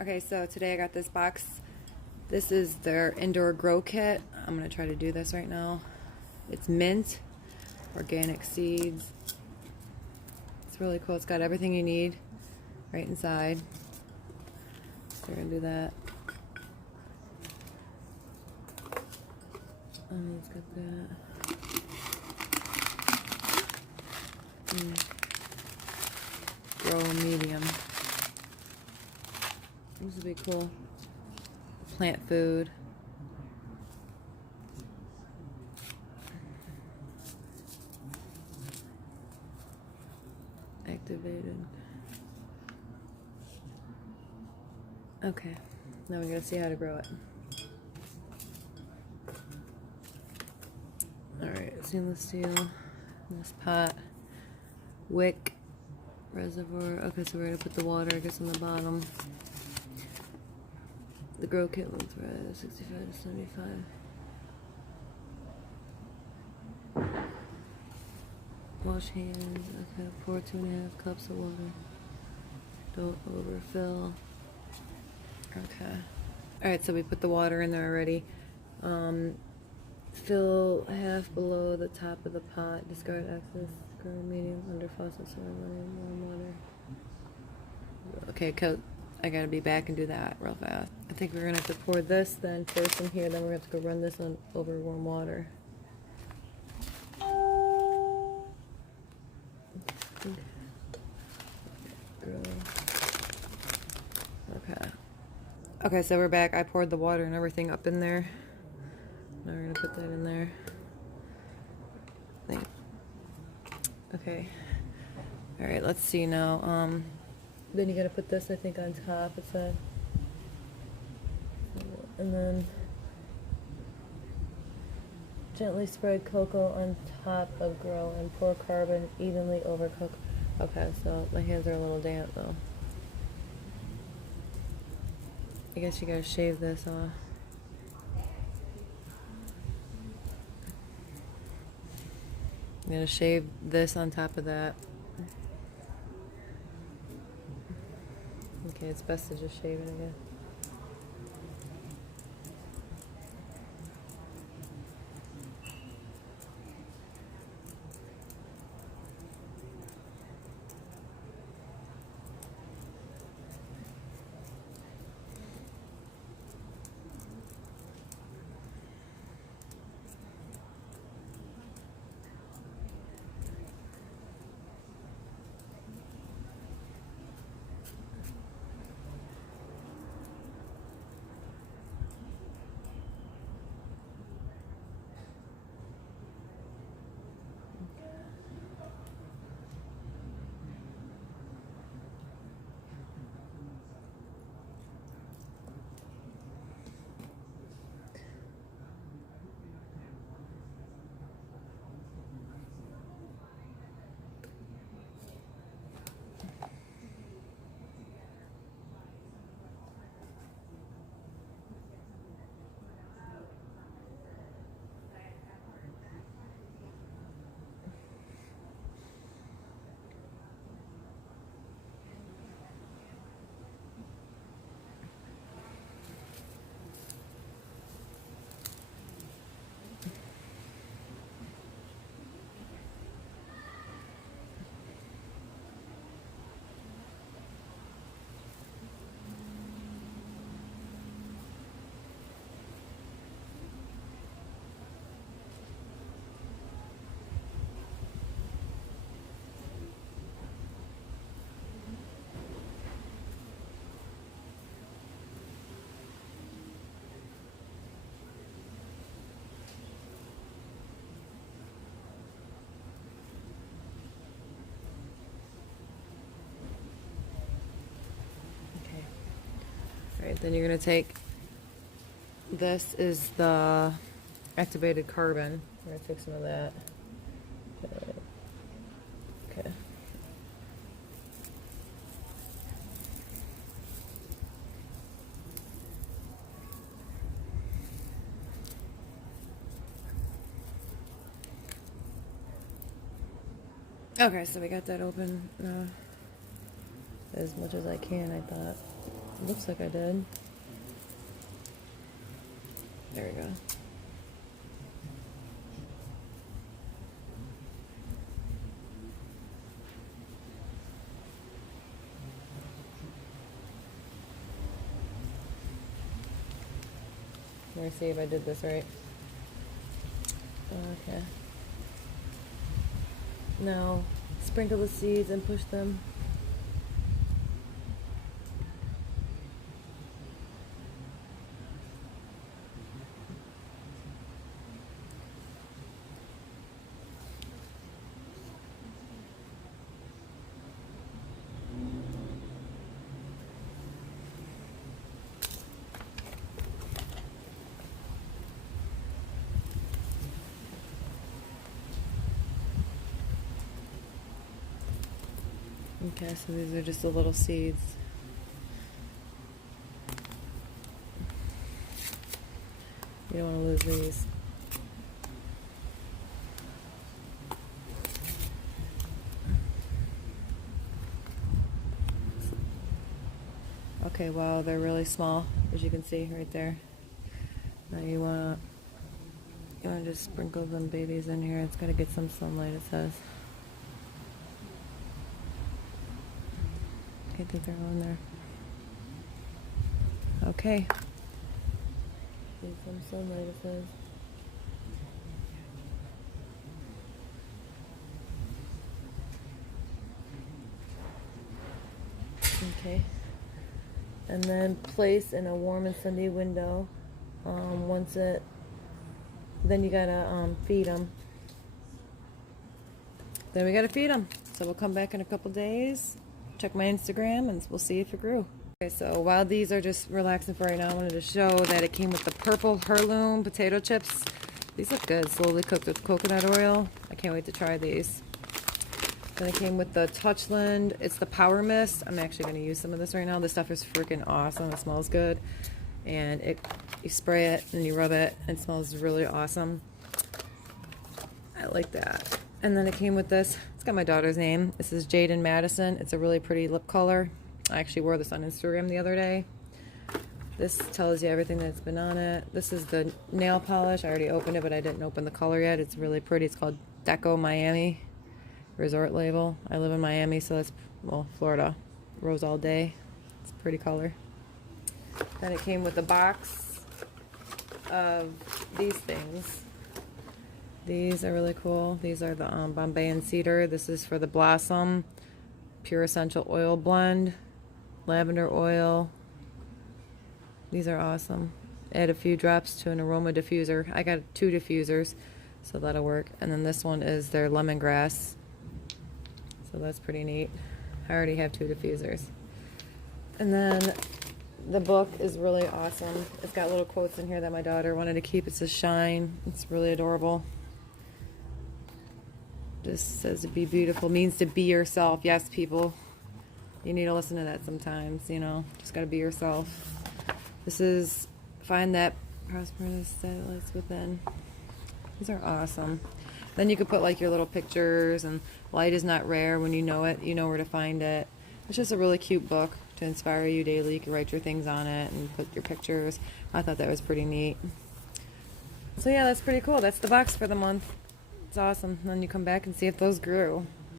Okay, so today I got this box. This is their indoor grow kit. I'm gonna try to do this right now. It's mint, organic seeds. It's really cool. It's got everything you need right inside. So we're gonna do that. It's got that. Grow medium. This would be cool. Plant food. Activated. Okay, now we gotta see how to grow it. Alright, stainless steel. This pot. Wick. Reservoir. Okay, so we're gonna put the water, I guess, on the bottom. The grow kit looks right, 65 to 75. Wash hands. Okay, pour 2.5 cups of water. Don't overfill. Okay. Alright, so we put the water in there already. Fill half below the top of the pot. Discard excess. Grow medium under faucet. Warm water. Okay, I gotta be back and do that real fast. I think we're gonna have to pour this then first in here, then we're gonna have to go run this on over warm water. Okay. Okay, so we're back. I poured the water and everything up in there. Now we're gonna put that in there. Okay. All right, let's see now. Then you gotta put this, I think, on top. It said, and then gently spread cocoa on top of grow and pour carbon evenly over cocoa. Okay, so my hands are a little damp though. I guess you gotta shave this off. I'm gonna shave this on top of that. Okay, it's best to just shave it again. Alright, then you're gonna take, this is the activated carbon. We're gonna take some of that. Okay. Okay, so we got that open as much as I can, I thought. It looks like I did. There we go. Let me see if I did this right. Okay. Now, sprinkle the seeds and push them. Okay, so these are just the little seeds. You don't want to lose these. Okay, wow, they're really small, as you can see right there. Now you wanna just sprinkle them babies in here. It's gotta get some sunlight, it says. I think they're all in there. Okay. Need some sunlight, it says. Okay. And then place in a warm and sunny window. Then you gotta feed them. Then we gotta feed them. So we'll come back in a couple days. Check my Instagram and we'll see if it grew. Okay, so while these are just relaxing for right now, I wanted to show that it came with the purple heirloom potato chips. These look good, slowly cooked with coconut oil. I can't wait to try these. Then it came with the Touchland. It's the Power Mist. I'm actually going to use some of this right now. This stuff is freaking awesome. It smells good. And you spray it and you rub it and it smells really awesome. I like that. And then it came with this. It's got my daughter's name. This is Jaden Madison. It's a really pretty lip color. I actually wore this on Instagram the other day. This tells you everything that's been on it. This is the nail polish. I already opened it, but I didn't open the color yet. It's really pretty. It's called Deco Miami Resort Label. I live in Miami, so that's, well, Florida. Rose all day. It's a pretty color. Then it came with a box of these things. These are really cool. These are the Bombay and Cedar. This is for the Blossom Pure Essential Oil Blend. Lavender oil. These are awesome. Add a few drops to an aroma diffuser. I got 2 diffusers, so that'll work. And then this one is their lemongrass. So that's pretty neat. I already have 2 diffusers. And then the book is really awesome. It's got little quotes in here that my daughter wanted to keep. It says shine. It's really adorable. Just says to be beautiful means to be yourself. Yes, people. You need to listen to that sometimes, you know. Just gotta be yourself. This is find that prosperous that lies within. These are awesome. Then you could put like your little pictures, and light is not rare. When you know it, you know where to find it. It's just a really cute book to inspire you daily. You can write your things on it and put your pictures. I thought that was pretty neat. So yeah, that's pretty cool. That's the box for the month. It's awesome. And then you come back and see if those grew.